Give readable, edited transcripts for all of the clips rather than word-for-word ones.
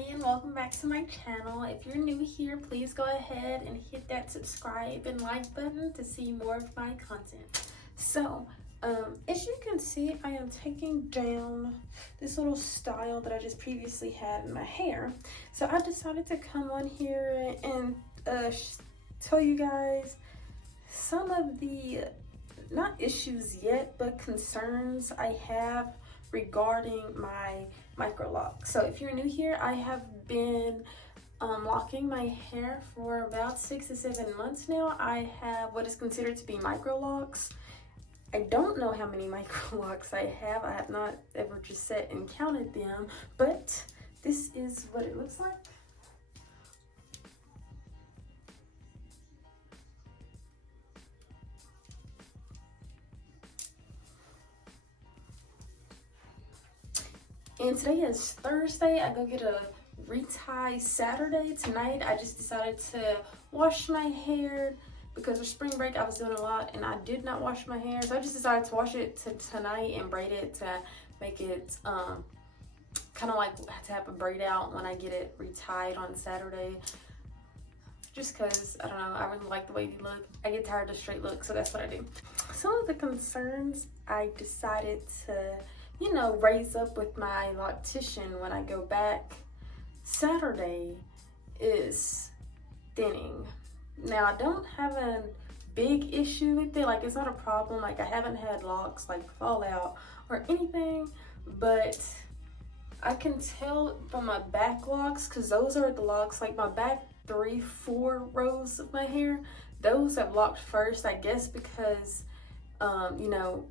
me and welcome back to my channel. If you're new here, please go ahead and hit that subscribe and like button to see more of my content. So as you can see, I am taking down this little style that I just previously had in my hair. So I decided to come on here and tell you guys some of the, not issues yet, but concerns I have regarding my micro lock. So if you're new here, I have been locking my hair for about 6 to 7 months now. I have what is considered to be micro locks. I don't know how many micro locks I have. I have not ever just sat and counted them, but this is what it looks like. And today is Thursday. I go get a retie Saturday. Tonight I just decided to wash my hair because for spring break I was doing a lot and I did not wash my hair. So I just decided to wash it tonight and braid it to make it kind of like to have a braid out when I get it retied on Saturday. Just because, I don't know, I really like the way you look. I get tired of straight look, so that's what I do. Some of the concerns I decided to, you know, raise up with my loctician when I go back Saturday is thinning. Now, I don't have a big issue with it. Like, it's not a problem. Like, I haven't had locks, like, fall out or anything. But I can tell from my back locks, because those are the locks, like, my back 3-4 rows of my hair, those have locked first, I guess, because, you know,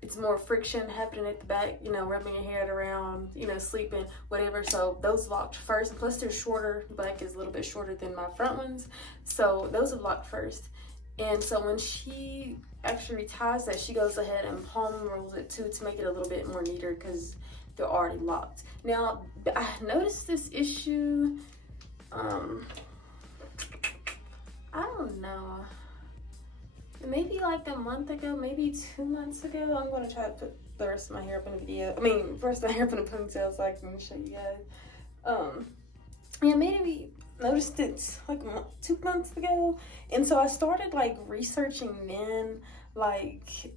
it's more friction happening at the back, you know, rubbing your hair around, you know, sleeping, whatever. So those locked first. And plus they're shorter. The back is a little bit shorter than my front ones. So those have locked first. And so when she actually reties that, she goes ahead and palm rolls it too to make it a little bit more neater because they're already locked. Now, I noticed this issue, I don't know, maybe like a month ago, maybe 2 months ago. I'm going to try to put the rest of my hair up in the video. I mean, first my hair up in a ponytail so I can show you guys. Yeah, maybe noticed it like 2 months ago. And so I started like researching then, like,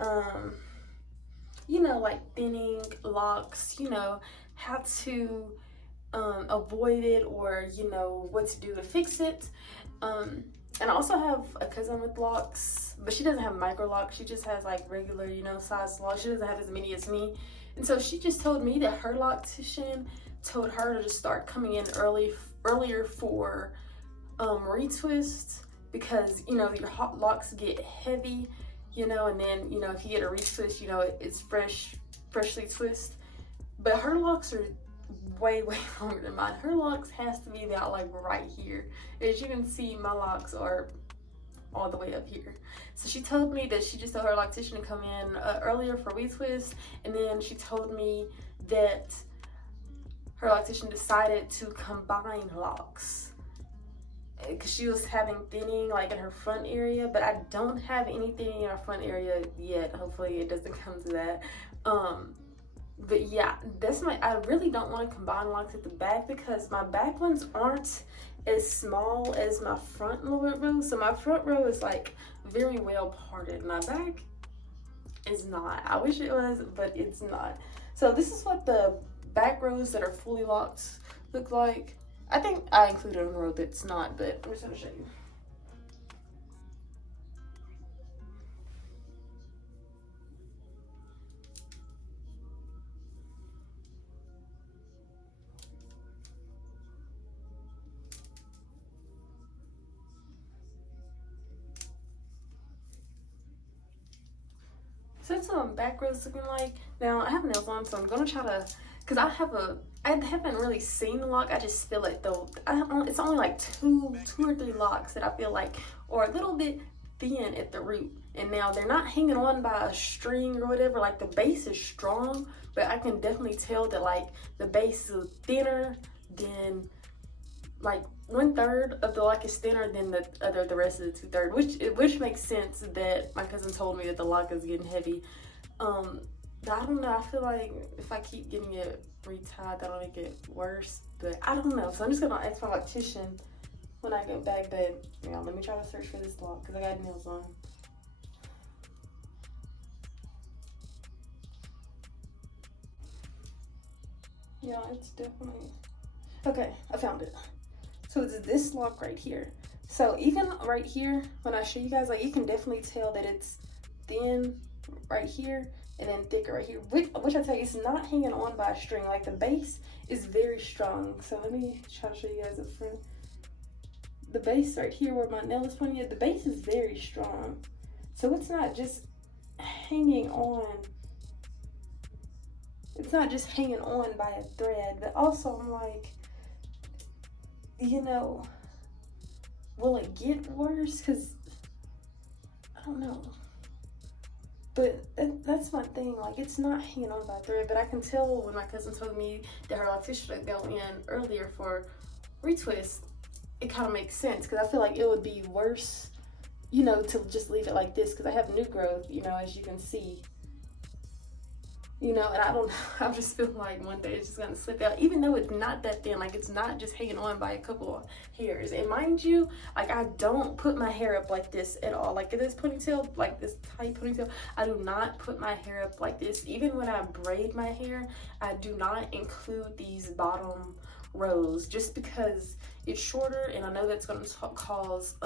you know, like thinning locks, you know, how to avoid it or, you know, what to do to fix it. And I also have a cousin with locks, but she doesn't have micro locks. She just has like regular, you know, size locks. She doesn't have as many as me. And so she just told me that her loctician told her to just start coming in earlier for retwist because, you know, your hot locks get heavy, you know, and then, you know, if you get a retwist, you know, it's freshly twist. But her locks are way longer than mine. Her locks has to be about like right here. As you can see, my locks are all the way up here. So she told me that she just told her loctician to come in earlier for retwist, and then she told me that her loctician decided to combine locks because she was having thinning like in her front area, but I don't have anything in our front area yet. Hopefully it doesn't come to that. But yeah, I really don't want to combine locks at the back because my back ones aren't as small as my front lower row. So my front row is like very well parted. My back is not. I wish it was, but it's not. So this is what the back rows that are fully locked look like. I think I included a row that's not, but I'm just gonna show you. So that's what my back rows looking like. Now I have nails on, so I'm gonna try to, cause I haven't really seen the lock. I just feel it though. It's only like two or three locks that I feel like are a little bit thin at the root. And now they're not hanging on by a string or whatever. Like the base is strong, but I can definitely tell that like the base is thinner than like 1/3 of the lock is thinner than the rest of the 2/3, which makes sense that my cousin told me that the lock is getting heavy. But I don't know, I feel like if I keep getting it retied, that'll make it worse. but I don't know. So I'm just gonna ask my electrician when I go back. But you know, let me try to search for this lock because I got nails on. Yeah, it's definitely okay. I found it. So it's this lock right here. So even right here, when I show you guys, like you can definitely tell that it's thin right here and then thicker right here, which I tell you, it's not hanging on by a string. Like the base is very strong. So let me try to show you guys up front. The base right here where my nail is pointing at, the base is very strong. So it's not just hanging on. It's not just hanging on by a thread, but also I'm like, you know, will it get worse? Because I don't know. But that's my thing. Like, it's not hanging on by a thread, but I can tell when my cousin told me that her electrician would go in earlier for retwist, it kind of makes sense because I feel like it would be worse, you know, to just leave it like this because I have new growth, you know, as you can see. You know, and I don't know, I just feel like one day it's just gonna slip out, even though it's not that thin. Like, it's not just hanging on by a couple of hairs. And mind you, like, I don't put my hair up like this at all. Like, this ponytail, like this tight ponytail, I do not put my hair up like this. Even when I braid my hair, I do not include these bottom rows just because it's shorter, and I know that's gonna cause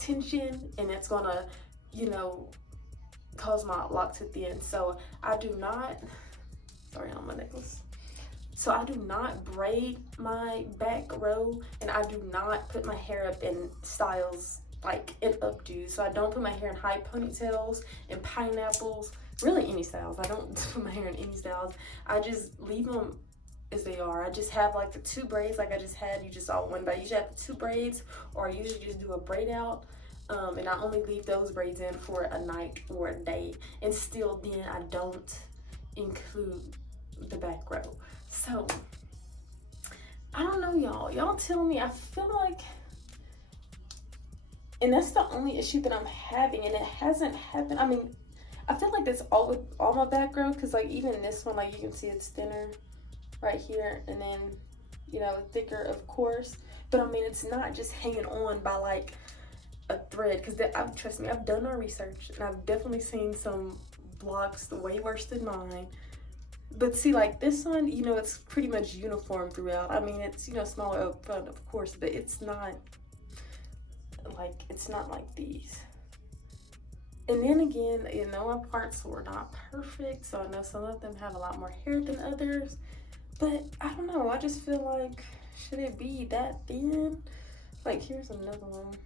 tension, and it's gonna, you know, cause my lock to thin. So I do not, sorry on my necklace. So I do not braid my back row, and I do not put my hair up in styles like in updos. So I don't put my hair in high ponytails and pineapples, really any styles. I don't put my hair in any styles. I just leave them as they are. I just have like the 2 braids like I just had. You just saw one, but I usually have the 2 braids, or I usually just do a braid out. And I only leave those braids in for a night or a day, and still then I don't include the back row. So I don't know, y'all tell me. I feel like, and that's the only issue that I'm having, and it hasn't happened. I mean, I feel like that's all with all my back row, because like even this one, like you can see it's thinner right here, and then, you know, thicker of course, but I mean, it's not just hanging on by like a thread, because trust me, I've done my research and I've definitely seen some vlogs way worse than mine. But see, like this one, you know, it's pretty much uniform throughout. I mean, it's, you know, smaller up front of course, but it's not like these. And then again, you know, my parts were not perfect, so I know some of them have a lot more hair than others, but I don't know, I just feel like, should it be that thin? Like, here's another one.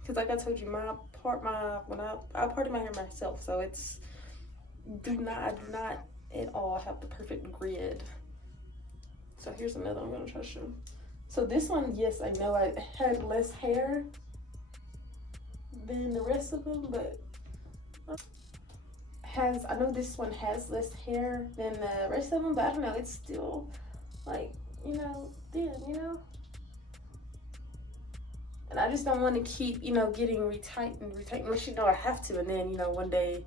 Because like I told you, I parted my hair myself, so it's, I do not at all have the perfect grid. So here's another I'm gonna try to show. So this one, yes, I know I had less hair than the rest of them, but I know this one has less hair than the rest of them, but I don't know, it's still like, you know, thin, you know? And I just don't want to keep, you know, getting retightened, unless you know I have to, and then, you know, one day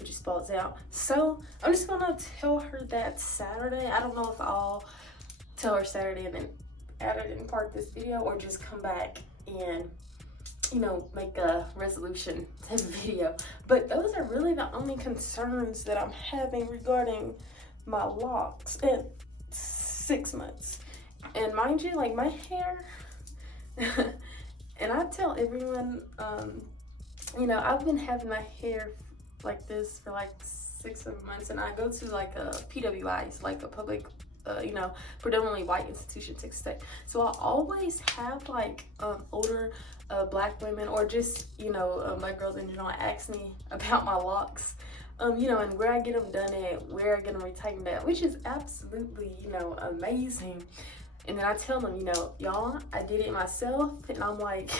it just falls out. So I'm just gonna tell her that Saturday. I don't know if I'll tell her Saturday and then add it in part of this video, or just come back and, you know, make a resolution type of video. But those are really the only concerns that I'm having regarding my locks in 6 months. And mind you, like my hair and I tell everyone, you know, I've been having my hair like this for like 6-7 months, and I go to like a PWI, like a public, you know, predominantly white institution, Texas Tech. So I always have like older black women, or just, you know, black girls in general, ask me about my locks, you know, and where I get them done at, where I get them retightened at, which is absolutely, you know, amazing. And then I tell them, you know, y'all, I did it myself, and I'm like,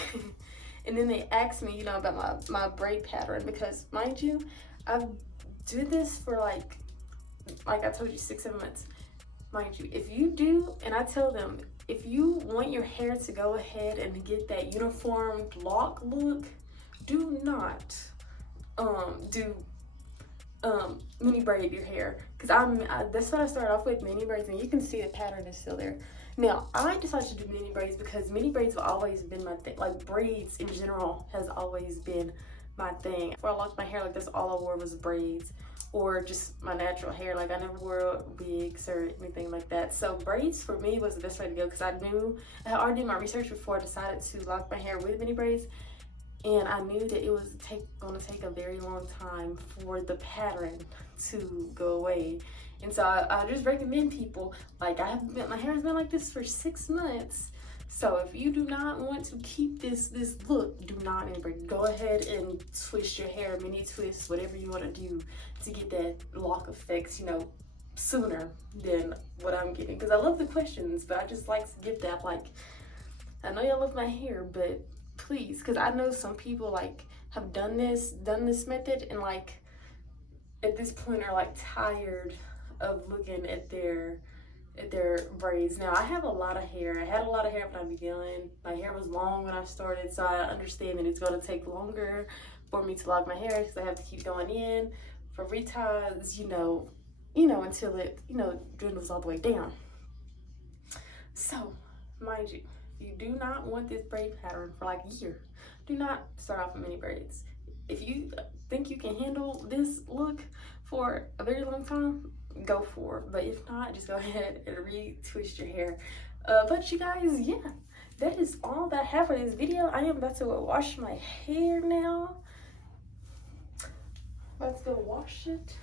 and then they ask me, you know, about my braid pattern, because mind you, I've did this for like I told you, 6-7 months. Mind you, if you do, and I tell them, if you want your hair to go ahead and get that uniformed lock look, do not do mini braid your hair, because that's what I started off with, mini braids, and you can see the pattern is still there. Now I decided to do mini braids because mini braids have always been my thing. Like braids in general has always been my thing. Before I locked my hair like this, all I wore was braids or just my natural hair. Like I never wore wigs or anything like that. So braids for me was the best way to go, because I had already did my research before I decided to lock my hair with mini braids. And I knew that it was going to take a very long time for the pattern to go away. And so I just recommend people, like my hair has been like this for 6 months. So if you do not want to keep this look, do not ever go ahead and twist your hair, mini twist, whatever you want to do to get that lock effect, you know, sooner than what I'm getting. Because I love the questions, but I just like to give that, like, I know y'all love my hair, but please, because I know some people like have done this method and like at this point are like tired of looking at their braids. Now I have a lot of hair. I had a lot of hair when I began. My hair was long when I started, so I understand that it's going to take longer for me to lock my hair because I have to keep going in for reties, you know, until it, dwindles all the way down. So mind you, if you do not want this braid pattern for like a year, do not start off with mini braids. If you think you can handle this look for a very long time, go for it. But if not, just go ahead and retwist your hair. But you guys, yeah, that is all that I have for this video. I am about to wash my hair now. Let's go wash it.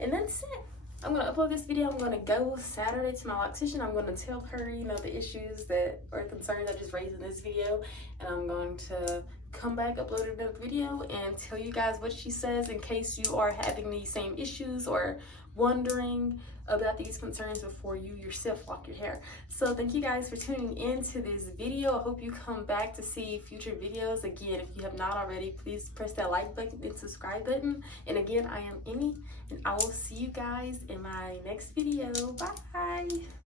And that's it. I'm going to upload this video. I'm going to go Saturday to my loctician. I'm going to tell her, the issues that or concerns I just raised in this video. And I'm going to come back, upload another video, and tell you guys what she says in case you are having these same issues or wondering about these concerns before you yourself lock your hair. So thank you guys for tuning into this video. I hope you come back to see future videos. Again, if you have not already, please press that like button and subscribe button. And again, I am Emmy, and I will see you guys in my next video. Bye.